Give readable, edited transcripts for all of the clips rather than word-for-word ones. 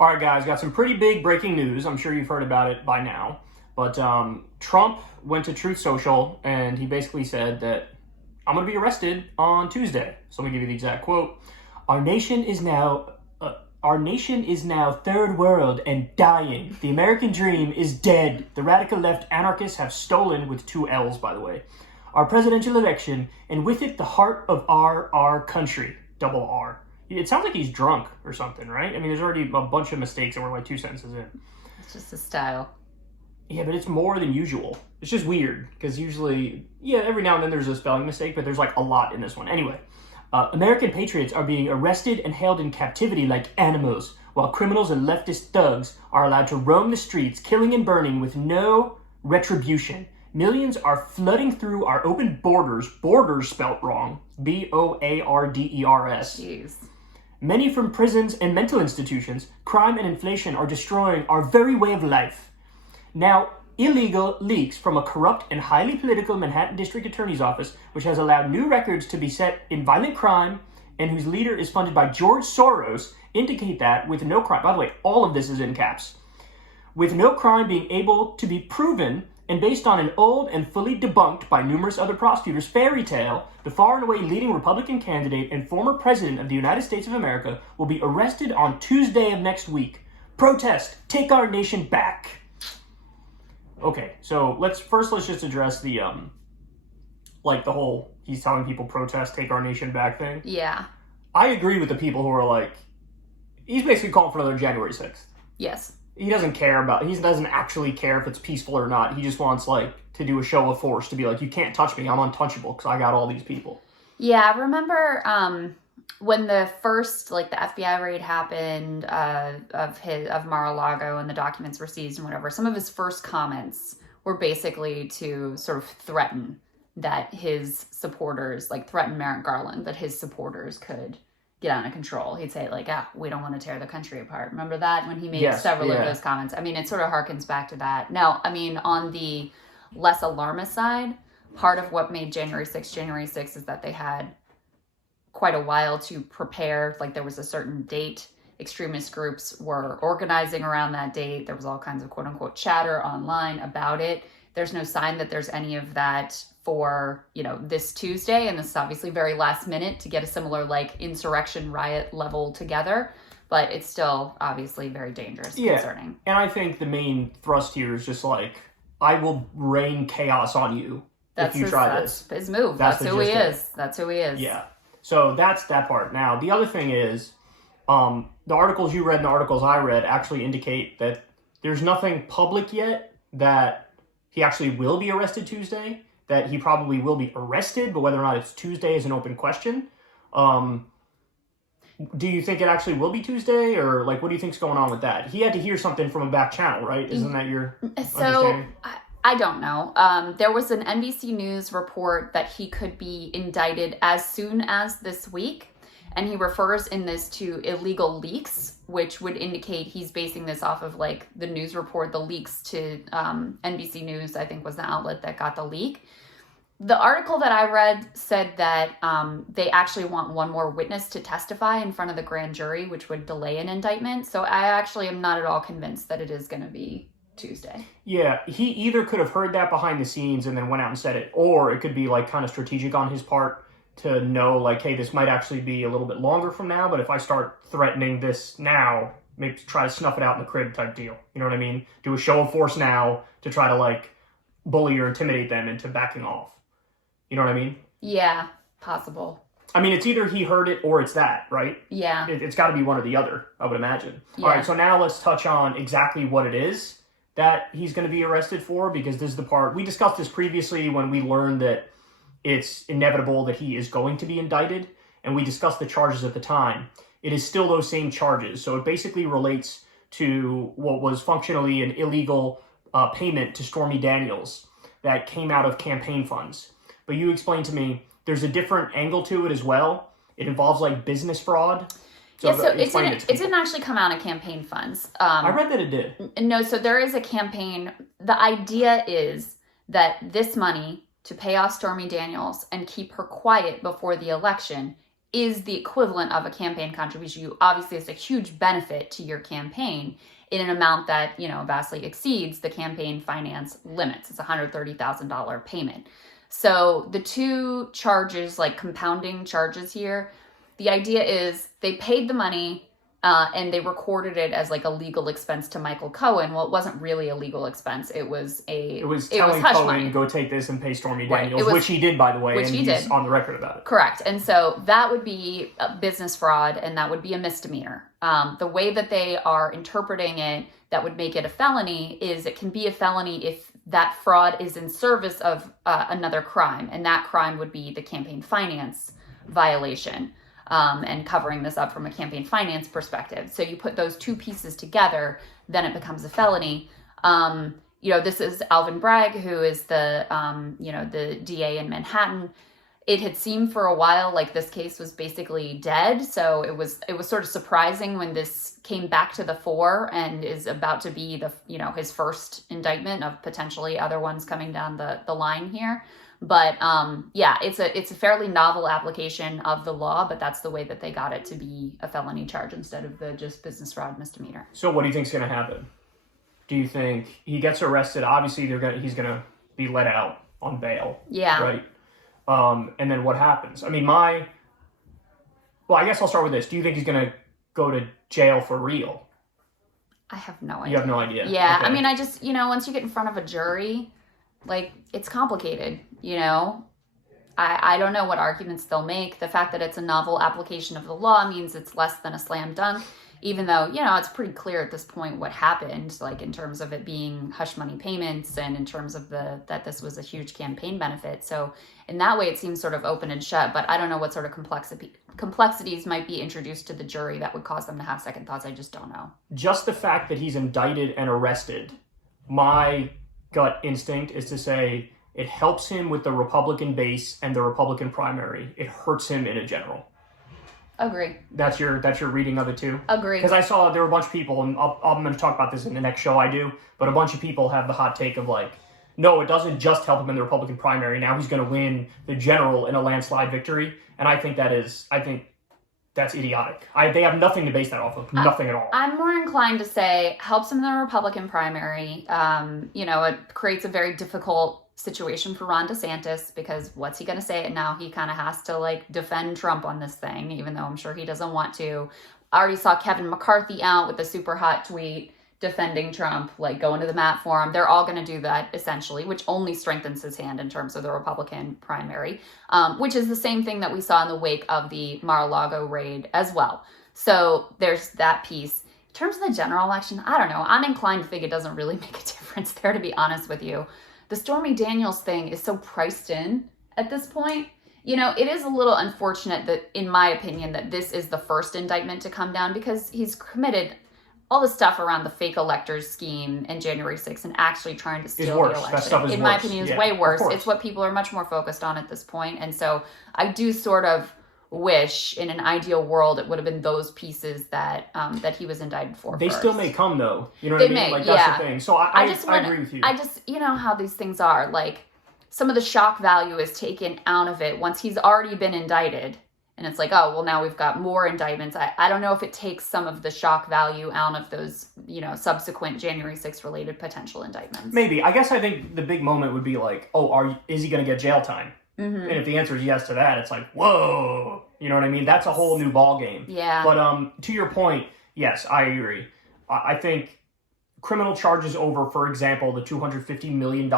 All right, guys, got some pretty big breaking news. I'm sure you've heard about it by now. But Trump went to Truth Social and he basically said that I'm going to be arrested on Tuesday. So let me give you the exact quote. Our nation is now third world and dying. The American dream is dead. The radical left anarchists have stolen, with two L's, by the way, our presidential election, and with it the heart of our country, double R. It sounds like he's drunk or something, right? I mean, there's already a bunch of mistakes and we're like 2 sentences in. It's just a style. Yeah, but it's more than usual. It's just weird because usually, every now and then there's a spelling mistake, but there's like a lot in this one. Anyway, American patriots are being arrested and held in captivity like animals, while criminals and leftist thugs are allowed to roam the streets, killing and burning with no retribution. Millions are flooding through our open borders spelt wrong, Boarders. Jeez. Many from prisons and mental institutions, crime and inflation are destroying our very way of life. Now, illegal leaks from a corrupt and highly political Manhattan District Attorney's Office, which has allowed new records to be set in violent crime and whose leader is funded by George Soros, indicate that with no crime, by the way, all of this is in caps, with no crime being able to be proven and based on an old and fully debunked by numerous other prosecutors fairy tale, the far and away leading Republican candidate and former president of the United States of America will be arrested on Tuesday of next week. Protest, take our nation back. Okay, so let's just address the the whole he's telling people protest, take our nation back thing. Yeah. I agree with the people who are like, he's basically calling for another January 6th. Yes. He doesn't actually care if it's peaceful or not. He just wants to do a show of force, to be like, you can't touch me, I'm untouchable because I got all these people. Yeah, I remember when the first, the FBI raid happened of Mar-a-Lago and the documents were seized and whatever, some of his first comments were basically to sort of threaten that his supporters, threaten Merrick Garland, that his supporters could get out of control. He'd say we don't want to tear the country apart. Remember that when he made several of those comments? I mean, it sort of harkens back to that. Now, I mean, on the less alarmist side, part of what made January 6th is that they had quite a while to prepare. There was a certain date. Extremist groups were organizing around that date. There was all kinds of quote unquote chatter online about it. There's no sign that there's any of that for, this Tuesday. And this is obviously very last minute to get a similar insurrection riot level together. But it's still obviously very dangerous, concerning. And I think the main thrust here is just I will rain chaos on you if you try this. That's his move. That's who he is. That's who he is. Yeah. So that's that part. Now, the other thing is, the articles you read and the articles I read actually indicate that there's nothing public yet that he actually will be arrested Tuesday, that he probably will be arrested, but whether or not it's Tuesday is an open question. Do you think it actually will be Tuesday, or what do you think's going on with that? He had to hear something from a back channel, right? Isn't that your understanding? I don't know. There was an NBC News report that he could be indicted as soon as this week. And he refers in this to illegal leaks, which would indicate he's basing this off of the news report, the leaks to NBC News, I think was the outlet that got the leak. The article that I read said that they actually want one more witness to testify in front of the grand jury, which would delay an indictment. So I actually am not at all convinced that it is going to be Tuesday. Yeah, he either could have heard that behind the scenes and then went out and said it, or it could be kind of strategic on his part to know hey, this might actually be a little bit longer from now, but if I start threatening this now, maybe try to snuff it out in the crib type deal. You know what I mean? Do a show of force now to try to bully or intimidate them into backing off. You know what I mean? Yeah, possible. I mean, it's either he heard it or it's that, right? Yeah. It's got to be one or the other, I would imagine. Yeah. All right, so now let's touch on exactly what it is that he's going to be arrested for, because this is the part, we discussed this previously when we learned that it's inevitable that he is going to be indicted, and we discussed the charges at the time. It is still those same charges, so it basically relates to what was functionally an illegal payment to Stormy Daniels that came out of campaign funds. But you explained to me, there's a different angle to it as well. It involves business fraud. So it didn't actually come out of campaign funds. I read that it did. No, so there is a campaign. The idea is that this money to pay off Stormy Daniels and keep her quiet before the election is the equivalent of a campaign contribution. You obviously, it's a huge benefit to your campaign in an amount that, vastly exceeds the campaign finance limits. It's a $130,000 payment. So the two charges, like compounding charges here, the idea is they paid the money and they recorded it as like a legal expense to Michael Cohen. Well, it wasn't really a legal expense. It was telling hush Cohen, money. Go take this and pay Stormy Right. Daniels, which he did, by the way, which and he he's did. on the record about it. Correct. And so that would be a business fraud, and that would be a misdemeanor. The way that they are interpreting it that would make it a felony is it can be a felony if that fraud is in service of another crime, and that crime would be the campaign finance violation. And covering this up from a campaign finance perspective. So you put those two pieces together, then it becomes a felony. This is Alvin Bragg, who is the DA in Manhattan. It had seemed for a while like this case was basically dead. So it was sort of surprising when this came back to the fore and is about to be his first indictment of potentially other ones coming down the line here. But it's a fairly novel application of the law, but that's the way that they got it to be a felony charge instead of the just business fraud misdemeanor. So what do you think is going to happen? Do you think he gets arrested? Obviously, he's going to be let out on bail. Yeah. Right. And then what happens? I mean, I guess I'll start with this. Do you think he's going to go to jail for real? I have no idea. You have no idea? Yeah. Okay. I mean, I just, once you get in front of a jury, like, it's complicated, I don't know what arguments they'll make. The fact that it's a novel application of the law means it's less than a slam dunk, even though, it's pretty clear at this point what happened, like in terms of it being hush money payments and in terms of that this was a huge campaign benefit. So in that way, it seems sort of open and shut, but I don't know what sort of complexities might be introduced to the jury that would cause them to have second thoughts. I just don't know. Just the fact that he's indicted and arrested, my gut instinct is to say it helps him with the Republican base and the Republican primary. It hurts him in a general. Agree. That's your reading of it too? Agree. Because I saw there were a bunch of people, and I'm going to talk about this in the next show I do, but a bunch of people have the hot take of like, no, it doesn't just help him in the Republican primary. Now he's going to win the general in a landslide victory. And I think that's idiotic. They have nothing to base that off of. Nothing at all. I'm more inclined to say helps him in the Republican primary. It creates a very difficult situation for Ron DeSantis because what's he going to say it now? He kind of has to defend Trump on this thing, even though I'm sure he doesn't want to. I already saw Kevin McCarthy out with a super hot tweet defending Trump, going to the mat for him. They're all going to do that essentially, which only strengthens his hand in terms of the Republican primary, which is the same thing that we saw in the wake of the Mar-a-Lago raid as well. So there's that piece. In terms of the general election, I don't know. I'm inclined to think it doesn't really make a difference there, to be honest with you. The Stormy Daniels thing is so priced in at this point. It is a little unfortunate that, in my opinion, that this is the first indictment to come down because he's committed all the stuff around the fake electors scheme and January 6th and actually trying to steal the election. That stuff is in worse. My opinion, is way worse. It's what people are much more focused on at this point. And so I do sort of wish in an ideal world it would have been those pieces that he was indicted for. They first. Still may come though. You know what I mean? That's the thing. So I agree with you. I just, how these things are. Some of the shock value is taken out of it once he's already been indicted. And it's like, oh, well, now we've got more indictments. I don't know if it takes some of the shock value out of those, subsequent January 6th related potential indictments. Maybe. I guess I think the big moment would be is he going to get jail time? Mm-hmm. And if the answer is yes to that, it's like, whoa. You know what I mean? That's a whole new ball game. Yeah. But to your point, yes, I agree. I think criminal charges over, for example, the $250 million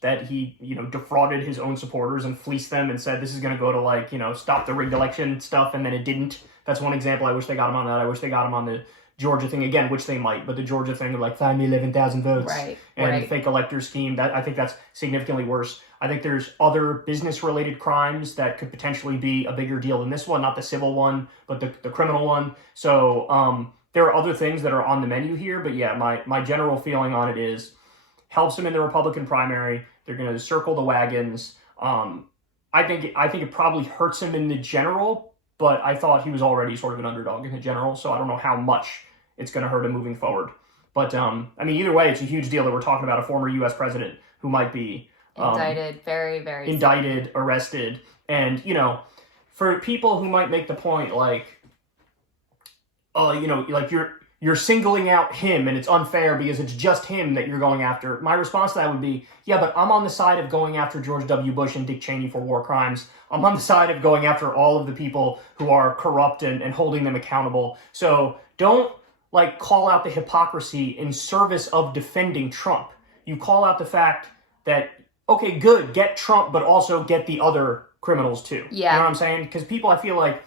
that he, defrauded his own supporters and fleeced them and said this is going to go to stop the rigged election stuff, and then it didn't. That's one example. I wish they got him on that. I wish they got him on the Georgia thing again, which they might, but the Georgia thing of find me 11,000 votes and fake elector scheme. I think that's significantly worse. I think there's other business-related crimes that could potentially be a bigger deal than this one, not the civil one, but the criminal one. So, there are other things that are on the menu here, but yeah, my general feeling on it is helps him in the Republican primary. They're going to circle the wagons. I think it probably hurts him in the general, but I thought he was already sort of an underdog in the general, so I don't know how much it's going to hurt him moving forward. But either way, it's a huge deal that we're talking about a former U.S. president who might be indicted, very, very indicted, arrested, and for people who might make the point like, oh, you know, like you're singling out him and it's unfair because it's just him that you're going after. My response to that would be, yeah, but I'm on the side of going after George W. Bush and Dick Cheney for war crimes. I'm on the side of going after all of the people who are corrupt and holding them accountable. So don't like call out the hypocrisy in service of defending Trump. You call out the fact that, okay, good, get Trump, but also get the other criminals too. Yeah. You know what I'm saying? Because people, I feel like,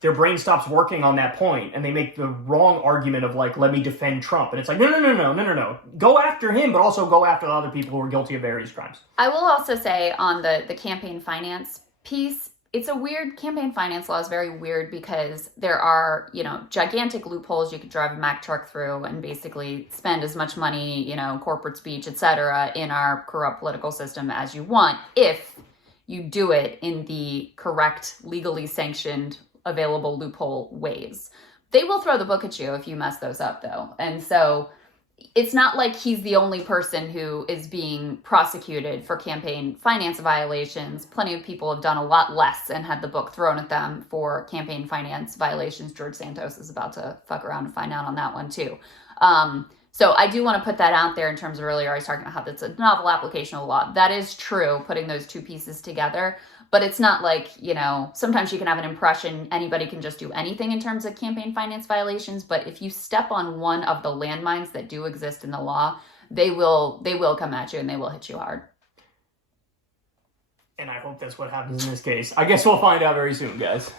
their brain stops working on that point and they make the wrong argument of like, let me defend Trump. And it's like, no. Go after him, but also go after the other people who are guilty of various crimes. I will also say on the campaign finance piece, it's a weird, campaign finance law is very weird because there are, you know, gigantic loopholes you could drive a Mack truck through and basically spend as much money, you know, corporate speech, etc., in our corrupt political system as you want if you do it in the correct, legally sanctioned, available loophole ways. They will throw the book at you if you mess those up, though. And so it's not like he's the only person who is being prosecuted for campaign finance violations. Plenty of people have done a lot less and had the book thrown at them for campaign finance violations. George Santos is about to fuck around and find out on that one, too. So I do want to put that out there in terms of earlier I was talking about how that's a novel application of the law. That is true, putting those two pieces together. But it's not like, you know, sometimes you can have an impression anybody can just do anything in terms of campaign finance violations. But if you step on one of the landmines that do exist in the law, they will come at you and they will hit you hard. And I hope that's what happens in this case. I guess we'll find out very soon, guys.